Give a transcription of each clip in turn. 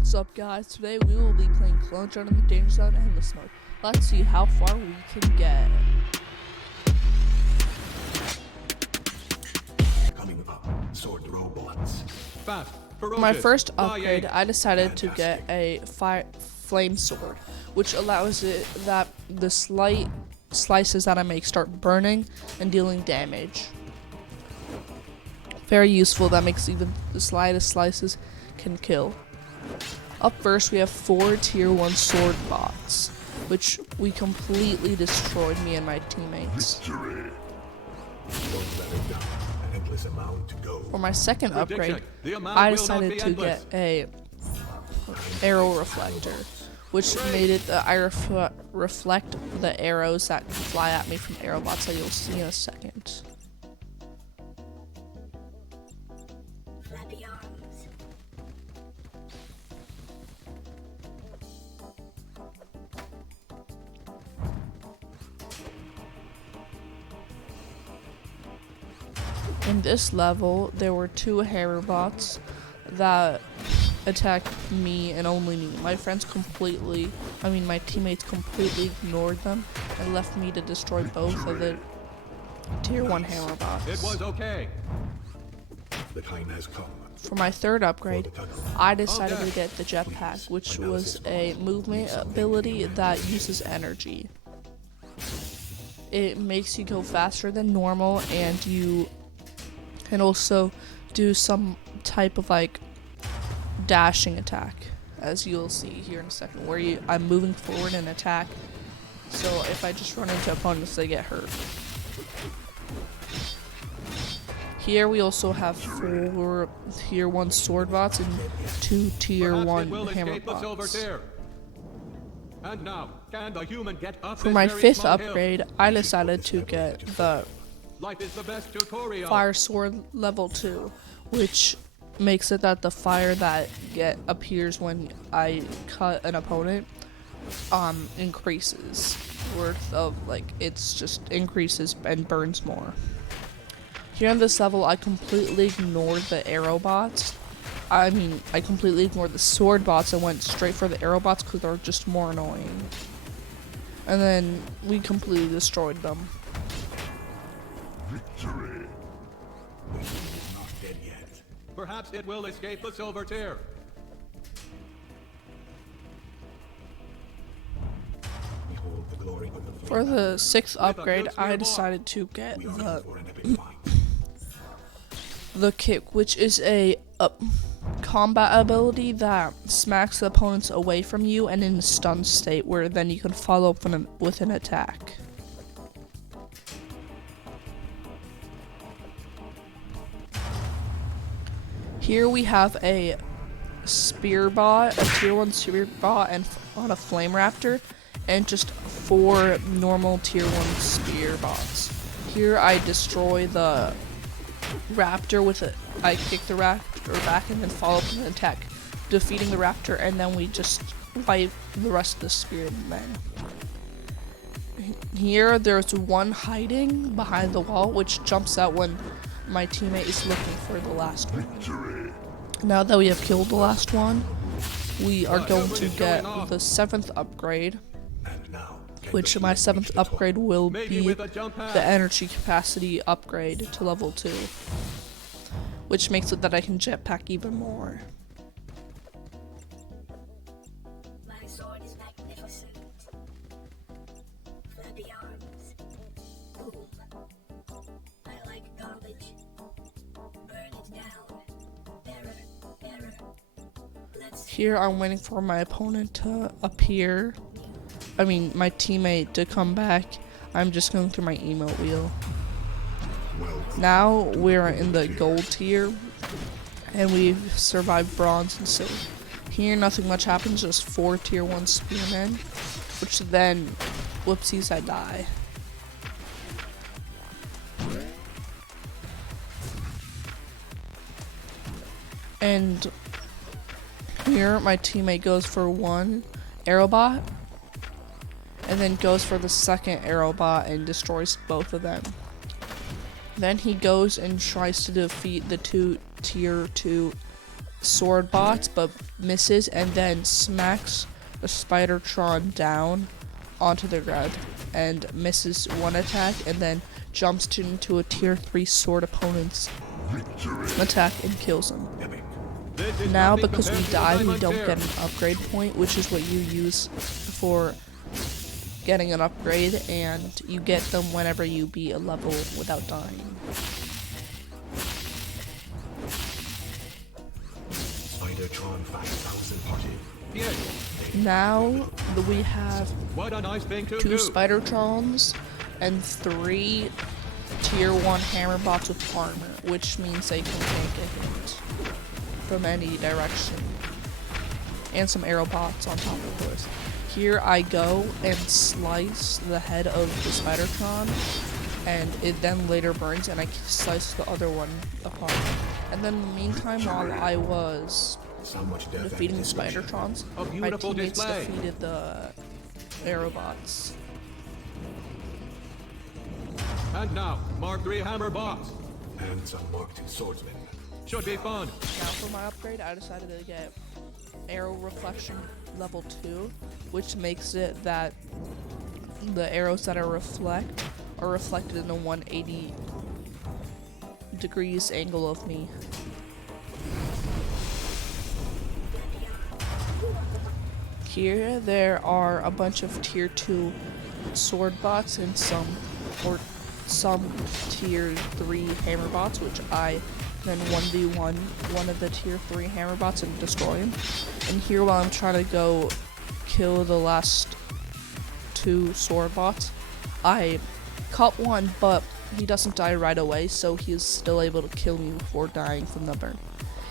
What's up, guys? Today we will be playing Clone Drone in the Danger Zone Endless Mode. Let's see how far we can get. Coming up, sword robots. Fast, For my ferocious, first flying. upgrade, I decided to get a flame sword, which allows it that the slight slices that I make start burning and dealing damage. Very useful. That makes even the slightest slices can kill. Up first, we have 4 tier 1 sword bots, which we completely destroyed, me and my teammates. Victory. Don't let it down. An endless amount to go. For my second upgrade, Prediction, the amount I will not decided be to endless. get a arrow reflector, which made it that I reflect the arrows that fly at me from arrow bots that you'll see in a second. Flappy arms. In this level, there were 2 Hera bots that attacked me and only me. My teammates completely ignored them and left me to destroy both of the tier 1 Hera bots. It was okay. The time has come. For my third upgrade, I decided to get the jetpack, which was a movement ability that uses energy. It makes you go faster than normal, and you can also do some type of dashing attack, as you'll see here in a second, where I'm moving forward and attack. So if I just run into opponents, they get hurt. Here we also have 4 tier 1 sword bots and 2 tier Perhaps 1 it will hammer escape the silver bots. tier. And now, can the human get up For this my very 5th small hill? upgrade, I decided to get the Life is the best tutorial. fire sword level 2, which makes it that the fire that appears when I cut an opponent increases worth of it's just increases and burns more. Here on this level, I completely ignored the arrow bots. I completely ignored the sword bots and went straight for the arrow bots because they're just more annoying. And then we completely destroyed them. Victory. The human is not dead yet. Perhaps it will escape the silver tier. Behold the glory of the For the 6th a upgrade, good I spear decided to get We are in the for an epic fight. the kick, which is a combat ability that smacks the opponents away from you and in a stun state, where then you can follow up with an attack. Here we have a spear bot, a tier 1 spear bot, and on a flame raptor, and just 4 normal tier 1 spear bots. Here I destroy the raptor with it. I kick the raptor back and then follow up with an attack, defeating the raptor, and then we just wipe the rest of the spirit men. Here there's one hiding behind the wall, which jumps out when my teammate is looking for the last one. Now that we have killed the last one, we are going to get the 7th upgrade, And now, can which the my human reach 7th the top? upgrade will Maybe be with a jump pad. the energy capacity upgrade to level 2, which makes it that I can jetpack even more. My sword is magnificent. Flappy arms. Boom. I like garbage. Burn it down. Error. Let's Here I'm waiting for my opponent to appear. My teammate to come back. I'm just going through my emote wheel. Welcome. Now we're in the gold tier, and we've survived bronze and silver. Here nothing much happens, just 4 tier 1 spearmen, which then, whoopsies, I die. And here my teammate goes for 1 arrow bot, and then goes for the 2nd arrow bot and destroys both of them. Then he goes and tries to defeat the 2 tier 2 sword bots but misses and then smacks the Spidertron down onto the ground and misses one attack and then jumps into a tier 3 sword opponent's attack and kills him. Epic. This is Now, nothing because we compared to die, we Diamond don't Tier. get an upgrade point, which is what you use for getting an upgrade, and you get them whenever you beat a level without dying. Spidertron 5000 party. Yes. Now we have What a nice thing to 2 do. Spidertrons and 3 tier 1 hammer bots with armor, which means they can take a hit from any direction. And some arrow bots on top of course. Here I go and slice the head of the Spidertron, and it then later burns, and I slice the other one apart. And then in the meantime, while I was So much death defeating the and destruction. Spidertrons, A my beautiful teammates display. defeated the arrow bots. And now, Mark III Hammer Bots. And some Mark II swordsmen. Should be fun. Now for my upgrade, I decided to get arrow reflection level 2, which makes it that the arrows that are reflected in a 180 degrees angle of me. Here there are a bunch of tier 2 sword bots and some tier 3 hammer bots, which I then 1v1 one of the tier 3 hammer bots and destroy him. And here while I'm trying to go kill the last 2 sword bots, I caught one, but he doesn't die right away, so he is still able to kill me before dying from the burn.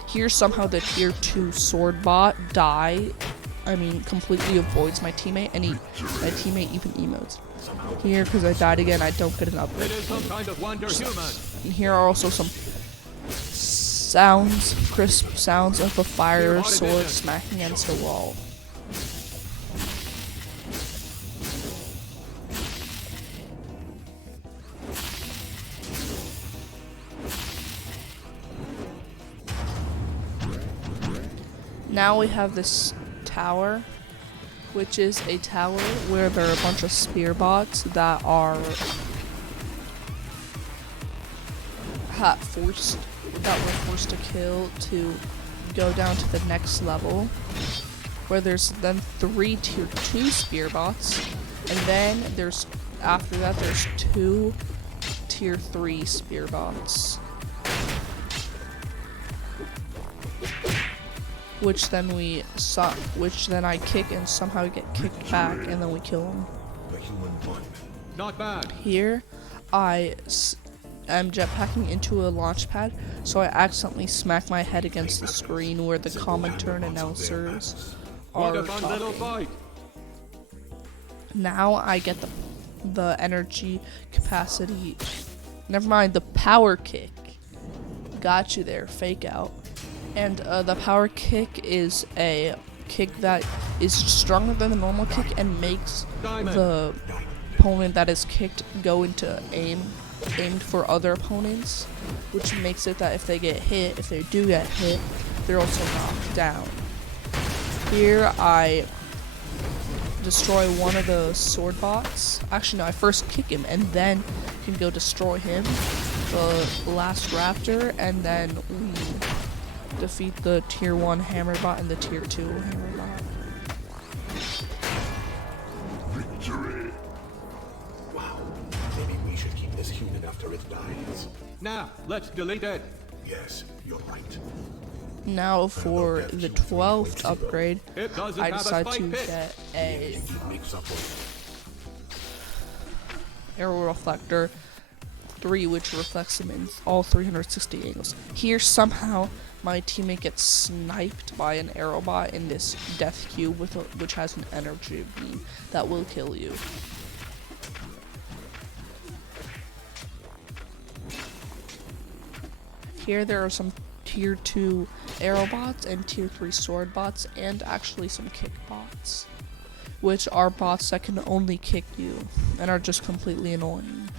Here somehow the tier 2 sword bot completely avoids my teammate, and my teammate even emotes. Here, because I died again, I don't get an upgrade. It is some kind of wonder human. And here are also some sounds, crisp sounds of a fire sword smacking against a wall. Now we have this tower, which is a tower where there are a bunch of spear bots that are were forced to kill to go down to the next level, where there's then 3 tier 2 spear bots, and then after that there's 2 tier 3 spear bots, which then I kick and somehow get kicked back, and then we kill them. The human one. Not bad. Here, I am jetpacking into a launch pad, so I accidentally smack my head against the screen where the commenter and announcers What are a fun little talking. fight. Now I get the energy capacity. Never mind, the power kick. Got you there, fake out. And the power kick is a kick that is stronger than the normal kick and makes the opponent that is kicked go into aimed for other opponents, which makes it that if they do get hit, they're also knocked down. Here I destroy one of the sword bots. Actually no, I first kick him and then can go destroy him, the last raptor, and then we defeat the tier 1 hammer bot and the tier 2 hammer bot. Victory. Wow. Maybe we should keep this human after it dies. Now, let's delete it. Yes, you're right. Now for the 12th upgrade, It doesn't I have a decide spike to pit. get a It makes up for arrow reflector 3, which reflects them in all 360 angles. Here somehow my teammate gets sniped by an arrow bot in this death cube which has an energy beam that will kill you. Here there are some tier 2 arrow bots and tier 3 sword bots, and actually some kick bots, which are bots that can only kick you and are just completely annoying.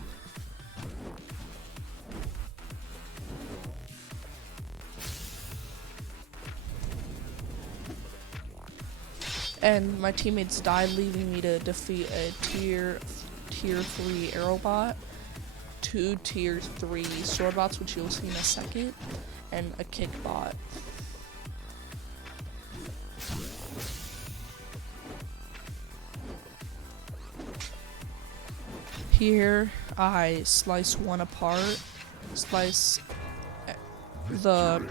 and my teammates died, leaving me to defeat a tier 3 Aerobot, 2 tier 3 sword bots, which you'll see in a second, and a kick bot. Here I slice one apart, slice the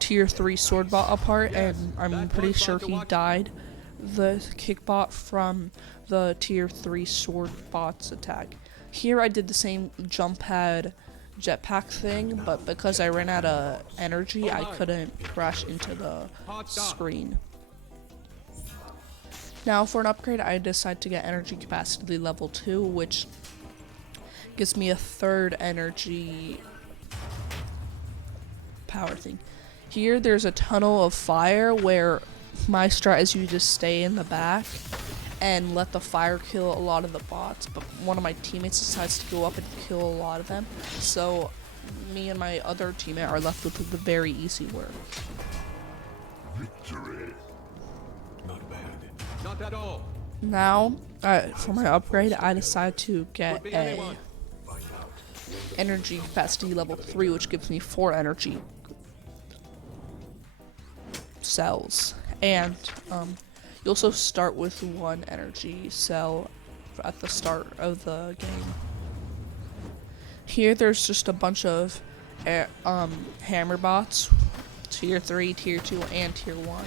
tier 3 sword bot apart, and I'm pretty sure he died. The kick bot from the tier 3 sword bot's attack. Here I did the same jump pad jetpack thing, but because I ran out of energy, I couldn't crash into the screen. Now for an upgrade, I decided to get energy capacity level 2, which gives me a third energy power thing. Here there's a tunnel of fire where my strat is you just stay in the back and let the fire kill a lot of the bots, but one of my teammates decides to go up and kill a lot of them, so me and my other teammate are left with the very easy work. Victory. Not bad. Not at all. Now, for my upgrade, I decided to get Could be a anyone. Find out. energy capacity level 3, which gives me 4 energy cells, and you also start with 1 energy cell at the start of the game. Here there's just a bunch of hammer bots, tier 3, tier 2, and tier 1,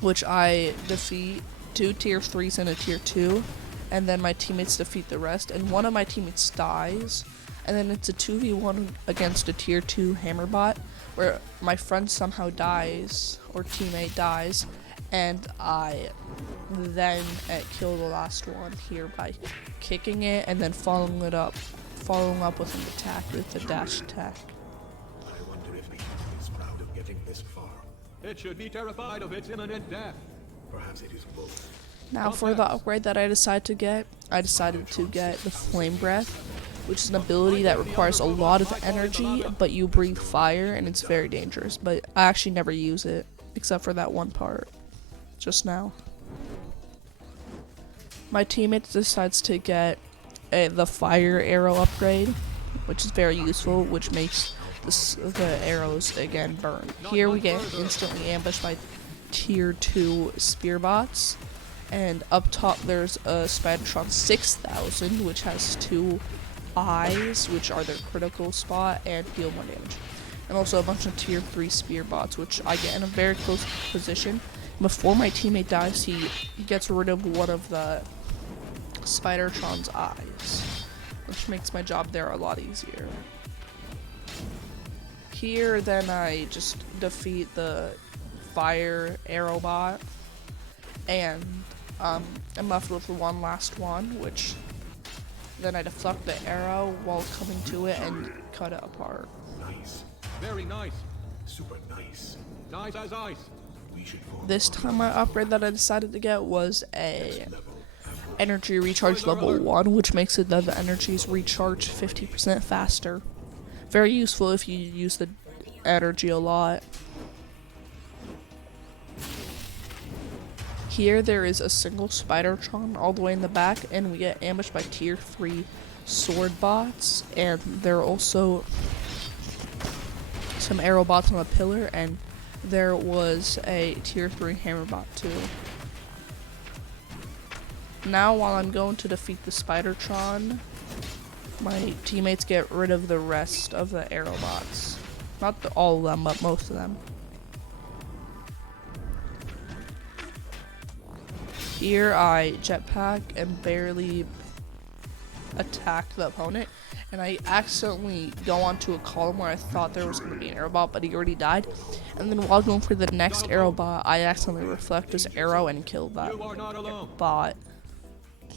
which I defeat 2 tier 3s and a tier 2, and then my teammates defeat the rest, and one of my teammates dies, and then it's a 2v1 against a tier 2 hammer bot, where my friend somehow dies, or teammate dies, and I then kill the last one here by kicking it and then following up with an attack with a dash attack. I wonder if the human is proud of getting this far. It should be terrified of its imminent death. Perhaps it is both. Now for the upgrade that I decided to get the Flame Breath, which is an ability that requires a lot of energy, but you breathe fire, and it's very dangerous, but I actually never use it, except for that one part, just now. My teammate decides to get the Fire Arrow upgrade, which is very useful, which makes the arrows again burn. Here we get instantly ambushed by tier 2 spear bots, and up top there's a Spidertron 6000, which has 2 eyes, which are their critical spot, and deal more damage. And also a bunch of tier 3 spear bots, which I get in a very close position. Before my teammate dies, he gets rid of one of the Spidertron's eyes, which makes my job there a lot easier. Here, then I just defeat the Fire Arrow bot, and I'm left with one last one, which then I deflect the arrow while coming to it and cut it apart. Nice. Very nice. Super nice. Nice as ice. We should form This time my upgrade that I decided to get was a energy recharge level 1, which makes it that the energies recharge 50% faster. Very useful if you use the energy a lot. Here there is a single Spidertron all the way in the back, and we get ambushed by tier 3 sword bots, and there are also some arrow bots on a pillar, and there was a tier 3 hammer bot too. Now while I'm going to defeat the Spidertron, my teammates get rid of the rest of the arrow bots. Not all of them, but most of them. Here I jetpack and barely attack the opponent, and I accidentally go onto a column where I thought there was going to be an arrow bot, but he already died. And then while going for the next arrow bot, I accidentally reflect his arrow and killed that You are not alone. bot.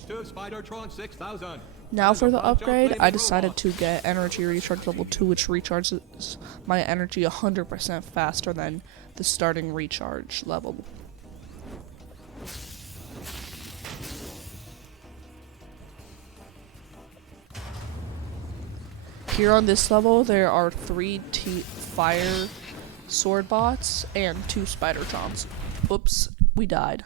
To Spidertron 6000. Now for the upgrade, I decided to get energy recharge level 2, which recharges my energy 100% faster than the starting recharge level. Here on this level, there are 3 fire sword bots, and 2 Spidertrons. Oops, we died.